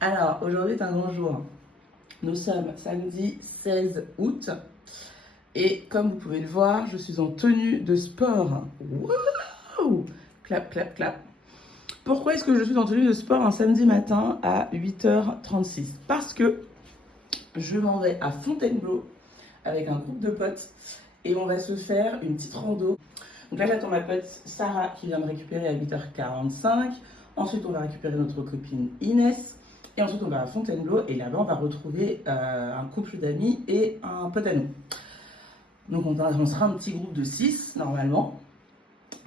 Alors, aujourd'hui est un grand jour. Nous sommes samedi 16 août. Et comme vous pouvez le voir, je suis en tenue de sport. Wouhou! Clap, clap, clap. Pourquoi est-ce que je suis en tenue de sport un samedi matin à 8h36? Parce que je m'en vais à Fontainebleau avec un groupe de potes et on va se faire une petite rando. Donc là, j'attends ma pote Sarah qui vient me récupérer à 8h45. Ensuite, on va récupérer notre copine Inès. Et ensuite, on va à Fontainebleau et là-bas, on va retrouver un couple d'amis et un pote à nous. Donc, on sera un petit groupe de 6 normalement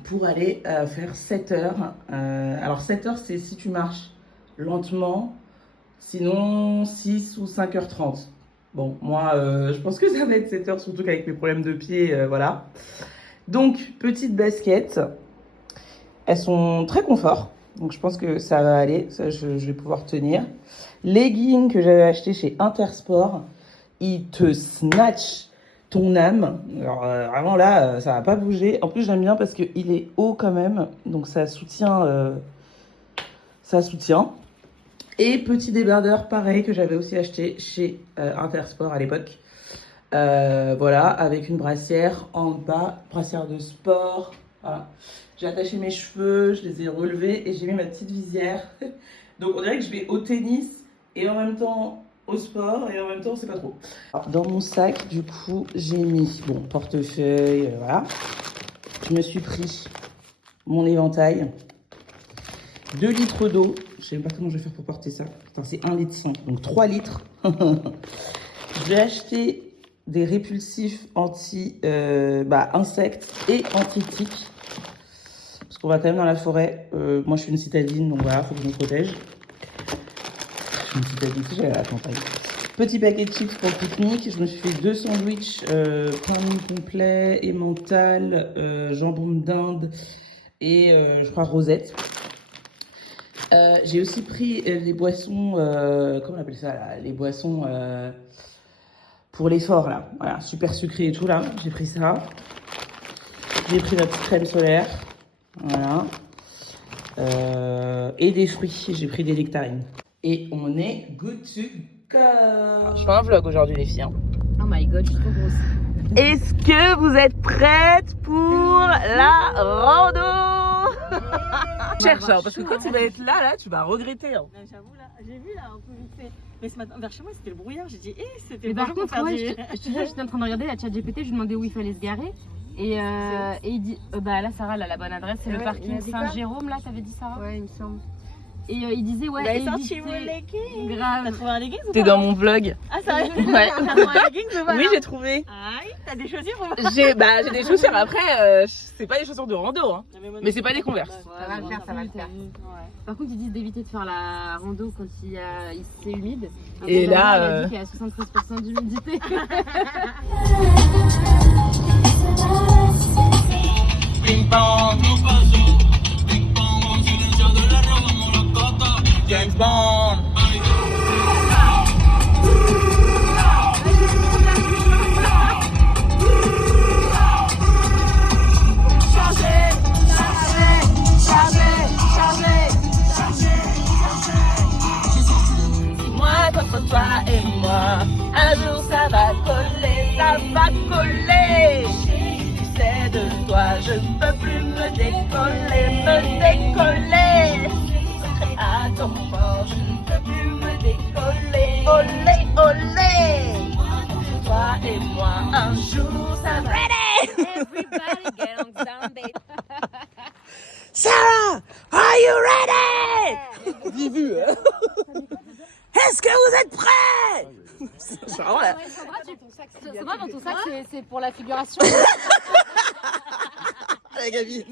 pour aller faire 7 heures. Alors, 7 heures, c'est si tu marches lentement, sinon 6 ou 5h30. Bon, moi, je pense que ça va être 7 heures, surtout qu'avec mes problèmes de pied, voilà. Donc, petite basket. Elles sont très confort. Donc, je pense que ça va aller. Ça, je vais pouvoir tenir. Leggings que j'avais acheté chez Intersport. Ils te snatchent ton âme. Alors, vraiment là, ça va pas bouger. En plus, j'aime bien parce qu'il est haut quand même. Donc, ça soutient. Et petit débardeur, pareil, que j'avais aussi acheté chez Intersport à l'époque. Voilà, avec une brassière en bas, brassière de sport. Voilà. J'ai attaché mes cheveux, je les ai relevés et j'ai mis ma petite visière. Donc on dirait que je vais au tennis et en même temps au sport et en même temps c'est pas trop. Alors, dans mon sac, du coup, j'ai mis bon portefeuille, voilà. Je me suis pris mon éventail, 2 litres d'eau. Je sais même pas comment je vais faire pour porter ça. Putain, c'est 1,5 litre, donc 3 litres. J'ai acheté des répulsifs anti-insectes et anti-tiques. Parce qu'on va quand même dans la forêt. Moi, je suis une citadine, donc voilà, faut que je me protège. Je suis une citadine, si j'allais à la campagne. Petit paquet de chips pour le pique-nique. Je me suis fait 2 sandwichs, pain de mie complet, emmental, jambon de dinde et je crois rosette. J'ai aussi pris les boissons, comment on appelle ça là, les boissons pour l'effort là, voilà, super sucré et tout là, j'ai pris ça. J'ai pris ma petite crème solaire, voilà, et des fruits, j'ai pris des nectarines. Et on est good to go. Je fais un vlog aujourd'hui les filles. Hein. Oh my god, je suis trop grosse. Est-ce que vous êtes prêtes pour la rando? Cherche, hein, parce que quand tu vas être là, tu vas regretter. Hein. J'avoue, là, j'ai vu là un peu vite fait. Mais ce matin, vers chez moi, c'était le brouillard. J'ai dit, c'était Mais le par bonjour contre, pour faire ouais, je te dis, j'étais en train de regarder la chat GPT, je lui demandais où il fallait se garer. Et il dit, bah là, Sarah, là, la bonne adresse, c'est le Ouais, il parking a dit quoi Saint-Jérôme, là, t'avais dit Sarah? Ouais, il me semble. Et il disait, ouais, Vous avez évitez- sorti vos leggings. Grave. T'as trouvé un leggings ou T'es pas? dans mon vlog. Ah, ça va. Ouais. T'as trouvé un leggings ou pas? Oui, j'ai trouvé. Aïe, t'as des chaussures ou pas? J'ai des chaussures. Après, c'est pas des chaussures de rando, hein. Mais c'est pas des Converse. Ça va le faire, ça va le faire. Par contre, ils disent d'éviter de faire la rando quand c'est humide. Et bon, là, il a dit qu'il y a 73% d'humidité. Ping pong, ping pong, silencio de la roba morocota, James Bond. Moi contre toi et moi, un jour ça va coller, ça va coller. Tu sais de toi, je ne peux plus me décoller. À ton bord, je ne peux plus me décoller. Olé, olé. Toi et moi, un jour ça va. Ready? Everybody get on Sunday. Sarah, are you ready? Vivu, hein? Est-ce que vous êtes prêts? C'est vraiment là. C'est vrai, dans ton sac, c'est pour la figuration. La Gabi.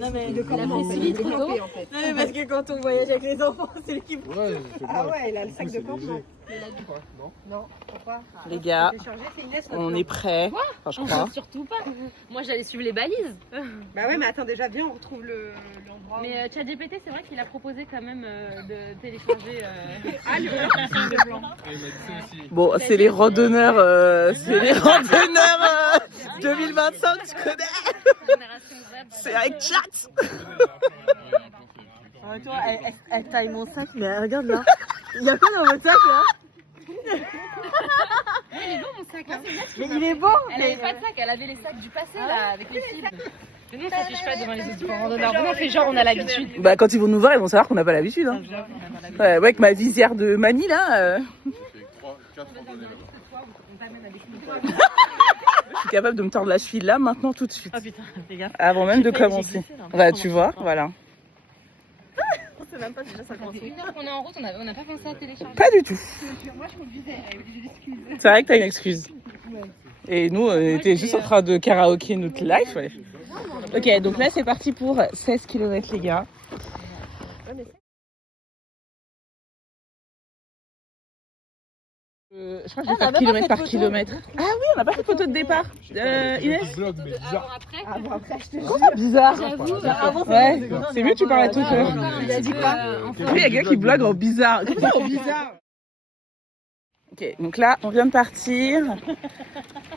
Non, mais le Il a pris 6 litres d'eau. Non, mais parce que quand on voyage avec les enfants, c'est l'équipe. Ouais, Ah ouais, il a le sac de campement. Non, pourquoi? Les gars, Télécharger, c'est Inès, on est prêts. Enfin, je crois. Surtout pas. Moi, j'allais suivre les balises. Bah ouais, mais attends, déjà, viens, on retrouve l'endroit. Mais ChatGPT, c'est vrai qu'il a proposé quand même de télécharger. Ah, le blanc. Bon, c'est les randonneurs, 2025, tu connais. C'est avec chat. Toi, elle taille mon sac, mais regarde là. Il y a quoi dans votre sac là? Il est beau mon sac là. Mais il est beau. Elle avait pas de sac, elle avait les sacs du passé là, avec les fils. Mais nous, ça s'affiche pas devant les autres randonneurs. Nous, on fait genre, on a l'habitude. Bah, quand ils vont nous voir, ils vont savoir qu'on n'a pas l'habitude. Hein. Ouais, avec ma visière de Mani là. Je suis capable de me tordre la cheville là, maintenant, tout de suite. Oh putain, fais gaffe. Avant même de commencer. Bah, tu vois, voilà. On sait même pas déjà ça commence. Une heure qu'on est en route, on n'a pas pensé à télécharger. Pas du tout. Moi, je me disais, j'ai des excuses. C'est vrai que t'as une excuse. Et nous, on était juste en train de karaoké notre life. Ouais. Ok, donc là, c'est parti pour 16 km, les gars. Je crois que je vais faire kilomètre par kilomètre. Ah oui, on n'a pas fait de photo de départ. Inès, Avant, après, je te comment ça bizarre? J'avoue. Ouais, c'est mieux, tu parles tout seul. Il a dit quoi? Oui, il y a quelqu'un qui blogue en bizarre. En bizarre. Ok, donc là, on vient de partir.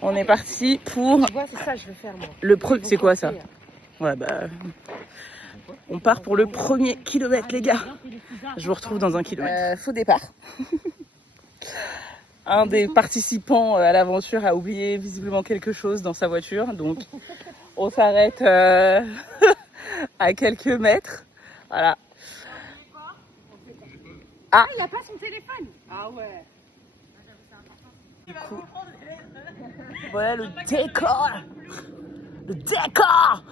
On est parti pour Tu vois, c'est ça, je veux faire moi. le premier. C'est quoi ça? Ouais, bah. On part pour le premier kilomètre, les gars. Je vous retrouve dans un kilomètre. Faux départ. Un des participants à l'aventure a oublié visiblement quelque chose dans sa voiture, donc on s'arrête à quelques mètres. Voilà. Ah, Il a pas son téléphone. Ah ouais. du coup, voilà le décor. Le décor.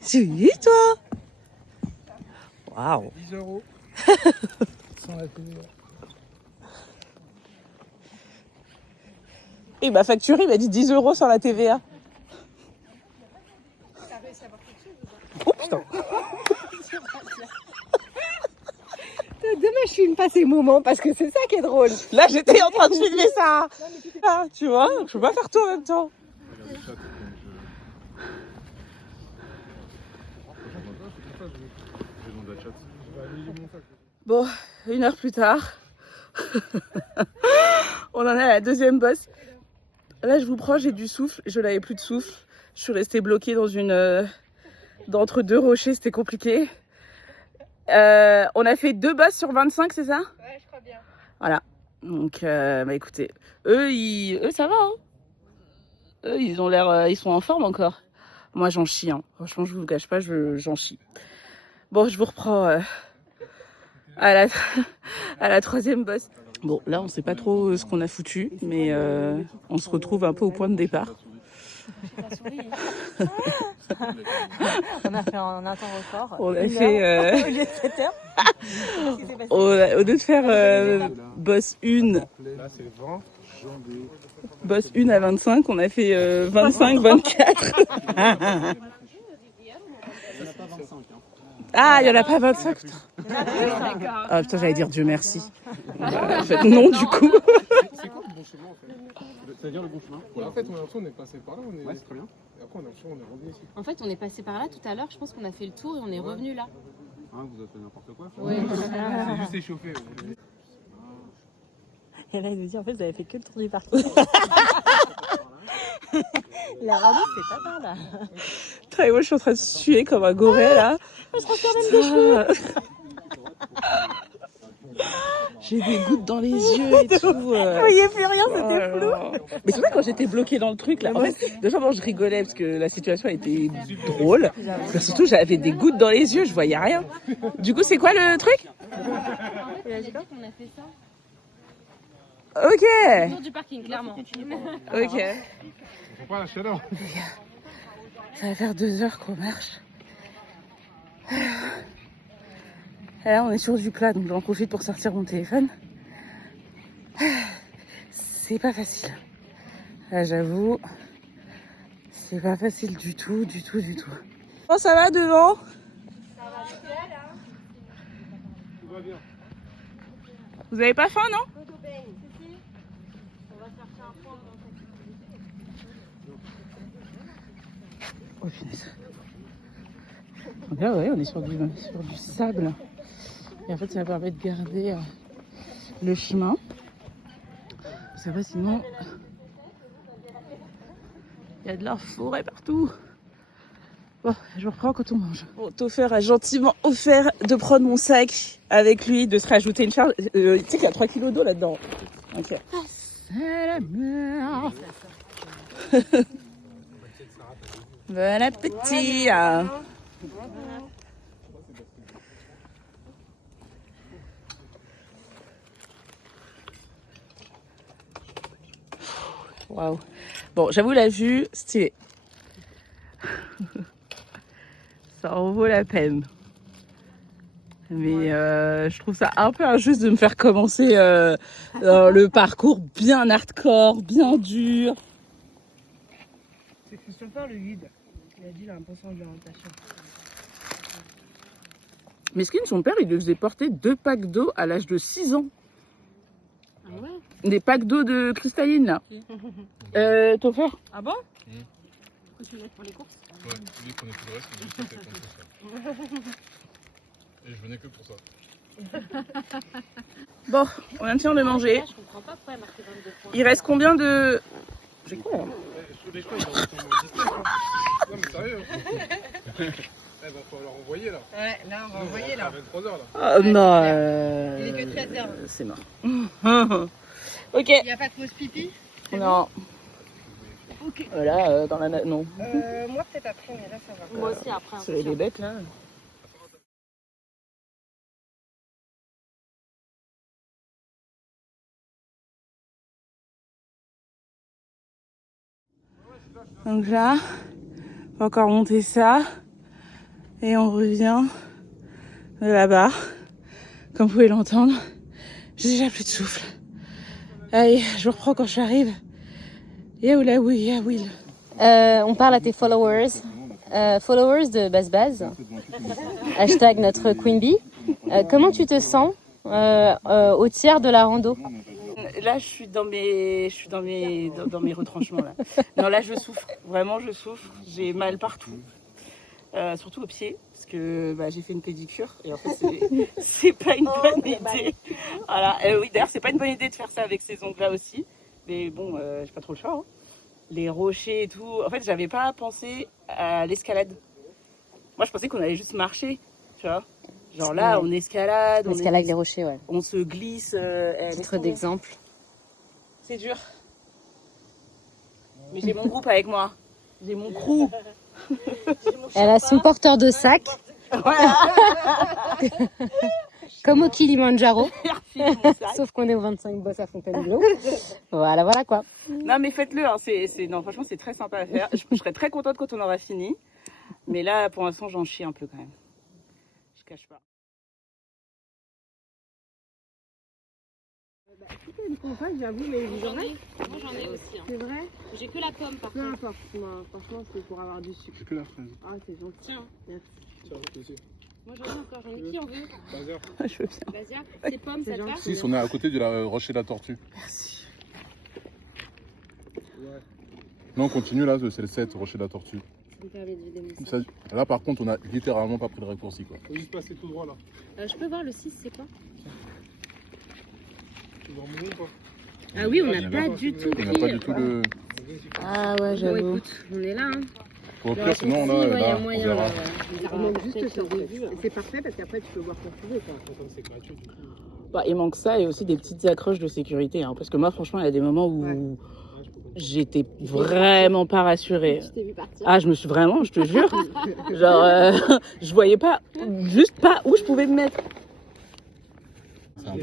C'est toi. Waouh. 10 € sans la TVA. Il m'a facturé, il m'a dit 10 € sans la TVA. Oh putain. Demain, je filme pas ces moments parce que c'est ça qui est drôle. Là, j'étais en train de filmer ça. Ah, tu vois, je peux pas faire tout en même temps. Bon, 1 heure plus tard, on en est à la deuxième bosse. Là, je vous prends, j'ai du souffle, je n'avais plus de souffle. Je suis restée bloquée d'entre deux rochers, c'était compliqué. On a fait 2 bosses sur 25, c'est ça? Ouais, je crois bien. Voilà. Donc, bah écoutez, eux, ça va. Hein. Eux, ils ont l'air, ils sont en forme encore. Moi, j'en chie. Hein. Franchement, je vous le cache pas, j'en chie. Bon, je vous reprends à la 3e bosse. Bon, là, on sait pas trop ce qu'on a foutu, mais on se retrouve un peu au point de départ. On a fait un temps record. On a fait. Au lieu de 7 heures. Au lieu de faire boss 1, Là, c'est 20 janvier. boss 1 à 25, on a fait 25, 24. Ah, il n'y en a pas 25, putain. Ah putain, j'allais dire Dieu merci. Bah, en fait, non, du coup. C'est quoi le bon chemin en fait? C'est-à-dire le bon chemin? En fait, on a l'impression qu'on est passé par là, ouais, c'est très bien. Et après, on a l'impression qu'on est revenu ici. En fait, on est passé par là tout à l'heure. Je pense qu'on a fait le tour et on est revenu là. Hein, vous avez fait n'importe quoi? Ouais. C'est juste échauffé. Et là, il nous dit en fait, vous avez fait que le tour du parc. La rando, c'est pas par là. Putain, et moi, je suis en train de suer comme un goré, là. Je transfère même des cheveux. J'ai des gouttes dans les yeux et tout. Vous voyez plus rien, c'était flou. Mais c'est vrai, quand j'étais bloquée dans le truc, là, en fait, déjà, bon, je rigolais parce que la situation était drôle. Mais surtout, j'avais des gouttes dans les yeux, je voyais rien. Du coup, c'est quoi le truc? Il a dit qu'on a fait ça. Ok. Le tour du parking, clairement. Ok. On comprend pas la chaleur. Ça va faire 2 heures qu'on marche. Et là, on est sur du plat, donc j'en profite pour sortir mon téléphone. C'est pas facile. Là, j'avoue, c'est pas facile du tout, du tout, du tout. Comment ça va devant? Tout va bien. Vous avez pas faim, non? Oh punaise. Là, ouais, on est sur du sable. Et en fait, ça permet de garder le chemin. C'est vrai, sinon, il y a de la forêt partout. Bon, je reprends quand on mange. Bon, Toffer a gentiment offert de prendre mon sac avec lui, de se rajouter une charge. Tu sais qu'il y a 3 kilos d'eau là-dedans. Ok. C'est la mer. Bon appétit. Waouh. Bon, j'avoue la vue, stylé. Ça en vaut la peine. Mais je trouve ça un peu injuste de me faire commencer le parcours bien hardcore, bien dur. C'est Christian Peur le guide. Il a dit il a un bon sens de l'orientation. Mesquine, son père, il lui faisait porter 2 packs d'eau à l'âge de 6 ans. Ah ouais? Des packs d'eau de cristalline là. Toffer. Ah bon? Pourquoi tu le laisses pour les courses? Ouais, lui prenait tout le reste, mais juste ça fait comme ça. Et je venais que pour ça. Bon, on vient de manger. Je comprends pas pourquoi elle a marqué 22 points. Il reste combien de... J'ai quoi là? Les choix, ils vont rester en distance. Non, mais sérieux. Eh, va falloir envoyer là. Ouais, là on va envoyer là. À 23h là. Oh, non, Il est que 13h. c'est mort. Ok. Il n'y a pas de pause pipi? Non. Ok. Là, dans la... Non. Moi peut-être après, mais là ça va. Moi aussi après. C'est les bêtes là. Donc là, on va encore monter ça. Et on revient de là-bas. Comme vous pouvez l'entendre, j'ai déjà plus de souffle. Allez, je vous reprends quand j'arrive. Yaoula oui, yaouil. On parle à tes followers. Followers de Baz. Hashtag notre Queen Bee. Comment tu te sens au tiers de la rando? Là, je suis dans mes retranchements là. Non, là, je souffre. Vraiment, je souffre. J'ai mal partout. Surtout aux pieds, parce que j'ai fait une pédicure et en fait c'est pas une bonne idée. Voilà. Oui, d'ailleurs c'est pas une bonne idée de faire ça avec ces ongles là aussi, mais bon, j'ai pas trop le choix. Hein. Les rochers et tout. En fait, j'avais pas pensé à l'escalade. Moi, je pensais qu'on allait juste marcher, tu vois. Genre là, on escalade, On escalade les rochers, ouais. on se glisse. Titre d'exemple. C'est dur. Mais j'ai mon groupe avec moi. J'ai mon crew. Elle a son porteur de sac. Comme au Kilimanjaro. Merci, mon sac. Sauf qu'on est au 25 Boss à Fontainebleau. Voilà quoi. Non mais faites-le, hein. Non, franchement c'est très sympa à faire. Je serais très contente quand on aura fini. Mais là pour l'instant j'en chie un peu quand même. Je cache pas. Si t'as une compagne, j'avoue, mais Moi j'en ai aussi. Hein. C'est vrai? J'ai que la pomme par Peu contre. importe, moi, franchement, c'est pour avoir du sucre. J'ai que la fraise. Ah, c'est gentil. Tiens, Tiens, plaisir. moi j'en ai encore. J'en ai qui en veut? Bazar. Je veux bien. Basia, tes pommes, C'est ça te va? gentil. Si, on est à côté de la rocher de la tortue. Merci. Non, on continue là, c'est le 7, rocher de la tortue. Ça me permet de vider mon sac. Là par contre, on a littéralement pas pris de raccourci quoi. Faut juste passer tout droit là. Je peux voir le 6, c'est quoi? Tu vois mon ou pas? Ah oui, on On n'a n'a pas pas du tout On n'a pris. pas du tout le. Ah ouais Bon, j'avoue. écoute, on est là, hein. Au pire, sinon là, il y a on moyen. verra. Il manque juste ça. C'est parfait parce qu'après, tu peux boire quand tu veux, quoi. Il manque ça et aussi des petites accroches de sécurité. Hein, parce que moi franchement il y a des moments où j'étais vraiment pas rassurée. Je t'ai vu partir. Ah je me suis vraiment, je te jure. Genre je voyais pas, juste pas où je pouvais me mettre. Ça,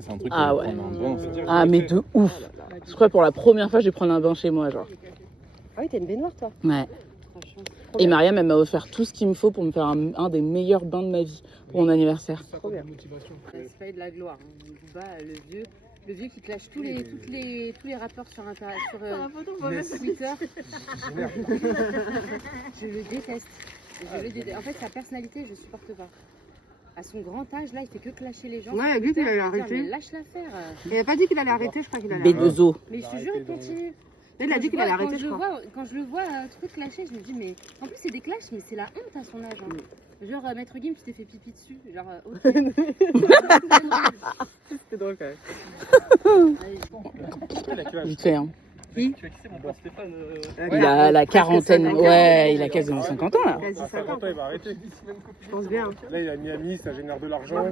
c'est un truc. Ah qu'on- ouais. qu'on a besoin, en fait. Ah mais de ouf. Je crois que pour la première fois je vais prendre un bain chez moi genre. Ah oui, t'as une baignoire, toi. Ouais. Et Mariam, elle m'a offert tout ce qu'il me faut pour me faire un des meilleurs bains de ma vie pour mon anniversaire. Trop bien. C'est pas de la gloire. Le bas, le vieux, Le vieux qui clash tous les rappeurs sur La photo, on va mettre- Twitter. Je le déteste. Je le déteste. En fait, sa personnalité, je supporte pas. À son grand âge, là, il fait que clasher les gens. Ouais, sur il a dit qu'il Twitter. allait Putain, arrêter. mais lâche-la faire. Il a pas dit qu'il allait arrêter, je crois qu'il allait arrêter. B2O. Mais je te jure, il continue. Il a dit qu'il allait arrêter, je crois. Quand je le vois trop clasher, je me dis, mais en plus, c'est des clashs, mais c'est la honte à son âge. Hein. Genre, Maître Gims, tu t'es fait pipi dessus. Genre, ok. C'est drôle quand même. Vite fait, hein. Tu as quitté mon pote Stéphane Il a la quarantaine, ouais, il a quasiment 50 ans là. Quasi à 50 50. ans, il va arrêter. Je pense bien. Là, il a Miami, ça génère de l'argent.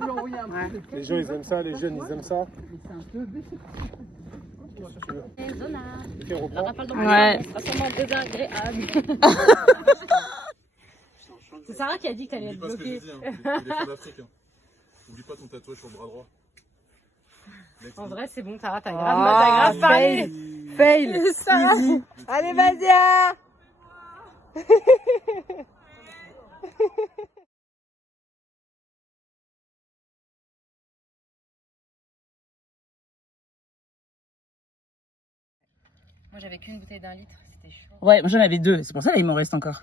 Les gens, ils aiment ça, les jeunes, ils aiment ça. Si tu veux. Ok, on reprend. Ouais. Ça sera sûrement désagréable. C'est Sarah qui a dit que t'allais être Oublie pas ce que j'ai bloquée. dit, hein. Il est d'Afrique. Oublie pas ton tatouage sur le bras droit. En vrai, c'est bon, Sarah, t'as Ah, grave parlé. Fail. Sarah. Allez, vas-y. Hein. Moi, j'avais qu'une bouteille d'1 litre, c'était chaud. Ouais, moi j'en avais 2, c'est pour ça là il m'en reste encore.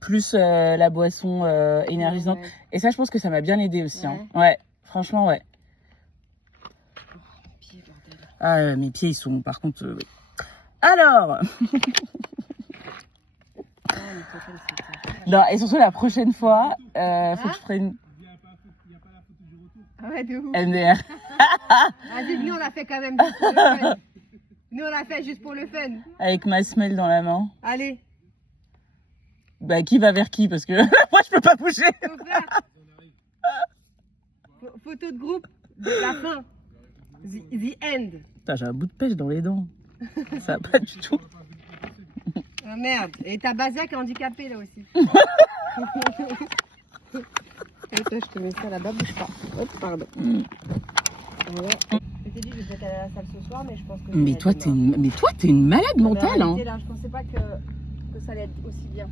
Plus la boisson énergisante. Ouais. Et ça, je pense que ça m'a bien aidé aussi. Hein. Ouais, franchement, ouais. Pied, bordel. Ah, mes pieds, ils sont par contre. Oui. Alors, Ah, mais Stéphane, c'est non, et surtout la prochaine fois, faut que je prenne Ouais, de ouf. MDR. Vas-y, nous on l'a fait quand même juste pour le fun. Nous on l'a fait juste pour le fun. Avec ma semelle dans la main. Allez, Bah, qui va vers qui? Parce que moi, je peux pas bouger. faut faire. Photo de groupe de la fin. The end. Putain, j'ai un bout de pêche dans les dents. Ça va pas du tout. Ah merde. Et ta Basia qui est handicapée là aussi. Attends, je te mets ça là-bas, bouge pas. Hop, pardon. Voilà. Je t'ai dit, je vais peut-être aller à la salle ce soir, mais je pense que. Mais toi, t'es une malade mentale, hein. Là, je pensais pas que ça allait être aussi bien.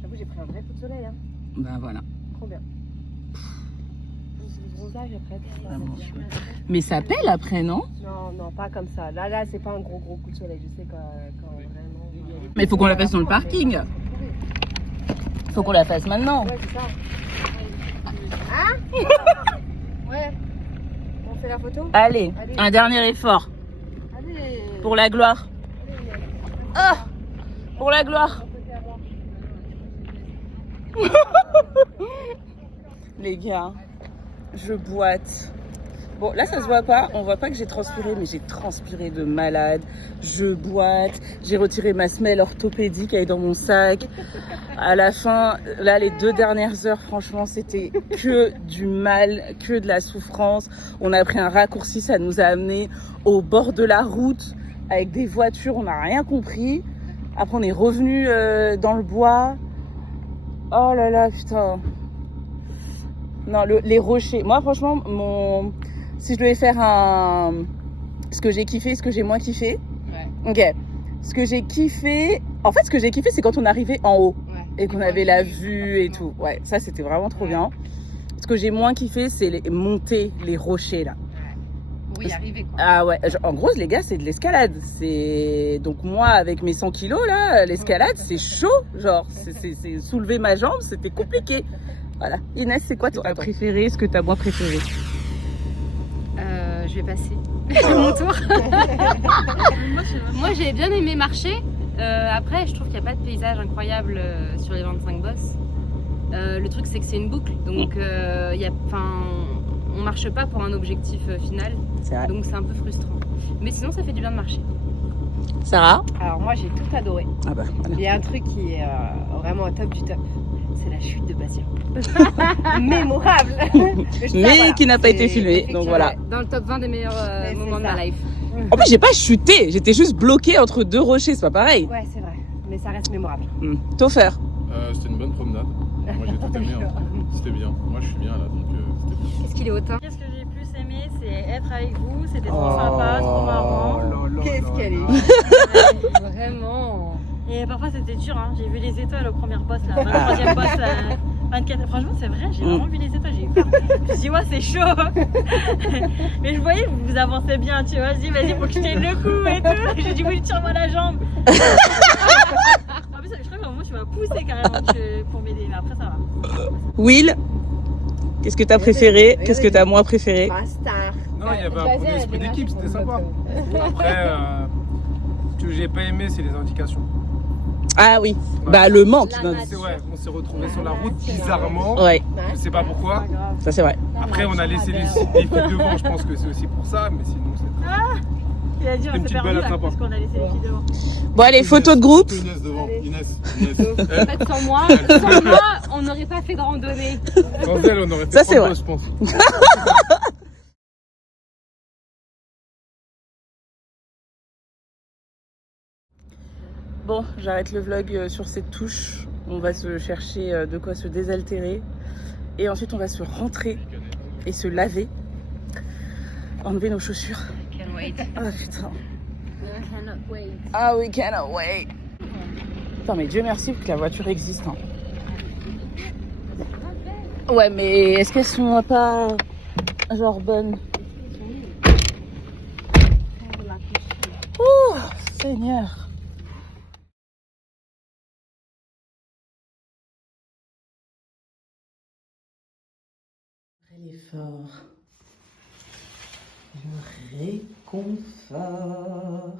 J'avoue, j'ai pris un vrai coup de soleil. Hein. Bah voilà. Trop bien. Le bronzage après. Vraiment chouette. Mais ça pèle après, non? Non, non, pas comme ça. Là, c'est pas un gros coup de soleil. Je sais quand vraiment. Mais faut qu'on la fasse dans le parking. Faut qu'on la fasse maintenant. Ouais, c'est ça. Hein? Ouais. On fait la photo? Allez, un dernier effort. Allez. Pour la gloire. Ah! Pour la gloire. Les gars, je boite. Bon, là, ça se voit pas. On voit pas que j'ai transpiré, mais j'ai transpiré de malade. Je boite. J'ai retiré ma semelle orthopédique, elle est dans mon sac. À la fin, là, les 2 dernières heures, franchement, c'était que du mal, que de la souffrance. On a pris un raccourci, ça nous a amené au bord de la route avec des voitures. On n'a rien compris. Après, on est revenu dans le bois. Oh là là, putain. Non, les rochers. Moi, franchement, si je devais faire ce que j'ai kiffé, ce que j'ai moins kiffé. Ouais. Ok. Ce que j'ai kiffé. En fait, ce que j'ai kiffé, c'est quand on arrivait en haut Ouais. et qu'on avait la vue et tout. Ouais, ça, c'était vraiment trop bien. Ce que j'ai moins kiffé, c'est monter les rochers là. Pour y arriver, quoi. Ah ouais. En gros, les gars, c'est de l'escalade. Donc moi, avec mes 100 kilos là, l'escalade, c'est chaud. Genre, c'est soulever ma jambe, c'était compliqué. Voilà. Inès, c'est quoi ton préféré? Ce que t'as moins préféré? Je vais passer. C'est mon tour. Moi, j'ai bien aimé marcher. Après, je trouve qu'il n'y a pas de paysage incroyable sur les 25 bosses. Le truc, c'est que c'est une boucle. Donc, on marche pas pour un objectif final. C'est vrai. Donc, c'est un peu frustrant. Mais sinon, ça fait du bien de marcher. Sarah? Alors, moi, j'ai tout adoré. Ah bah voilà. Il y a un truc qui est vraiment au top du top. C'est la chute de Basia. Mémorable. Mais qui n'a pas été filmé, donc voilà. Dans le top 20 des meilleurs c'est moments de ça. ma life. En plus, j'ai pas chuté, j'étais juste bloquée entre 2 rochers, c'est pas pareil. Ouais, c'est vrai. Mais ça reste mémorable. Topher. C'était une bonne promenade. Moi j'ai tout aimé. Hein. C'était bien. Moi je suis bien là donc c'était bien. Qu'est-ce qu'il est hautain? Qu'est-ce que j'ai plus aimé, c'est être avec vous, c'était trop sympa, trop marrant. Qu'est-ce qu'elle est? Vraiment. Et parfois c'était dur, hein. J'ai vu les étoiles au premier boss, là, dans le troisième boss. 24. Franchement, c'est vrai, j'ai vraiment vu les étoiles, j'ai eu peur. Je me suis dit, ouais, c'est chaud. Mais je voyais que vous avancez bien, tu vois. Je dis, vas-y, faut que je tienne le coup et tout. J'ai dit, oui, tire-moi la jambe. En plus, je crois qu'à un moment, tu vas pousser carrément pour m'aider, mais après, ça va. Will, qu'est-ce que t'as préféré? Qu'est-ce que t'as moins préféré? Bastard. Non, il y avait un premier esprit d'équipe, c'était sympa. Après, ce que j'ai pas aimé, c'est les indications. Ah oui, bah le manque. C'est ouais, on s'est retrouvés sur la route bizarrement. Ouais, Je sais pas pourquoi. ça c'est vrai. Après, on a laissé les filles devant, je pense que c'est aussi pour ça, mais sinon, c'est. Il a dit, on Une s'est petite perdu balade là, sympa. parce qu'on a laissé les filles devant. Bon allez, photo de groupe. Inès devant. Inès. En fait, sans moi, on n'aurait pas fait de randonnée. Sans elle, on aurait fait Ça, c'est 30 vrai. bosses, je pense. Bon, j'arrête le vlog sur cette touche. On va se chercher de quoi se désaltérer. Et ensuite, on va se rentrer et se laver. Enlever nos chaussures. Can't wait. Ah putain. I cannot wait. Ah we cannot wait. Putain, mais Dieu merci que la voiture existe. Hein. Ouais, mais est-ce qu'elles sont pas genre bonnes? Oh, Seigneur. L'effort, le réconfort.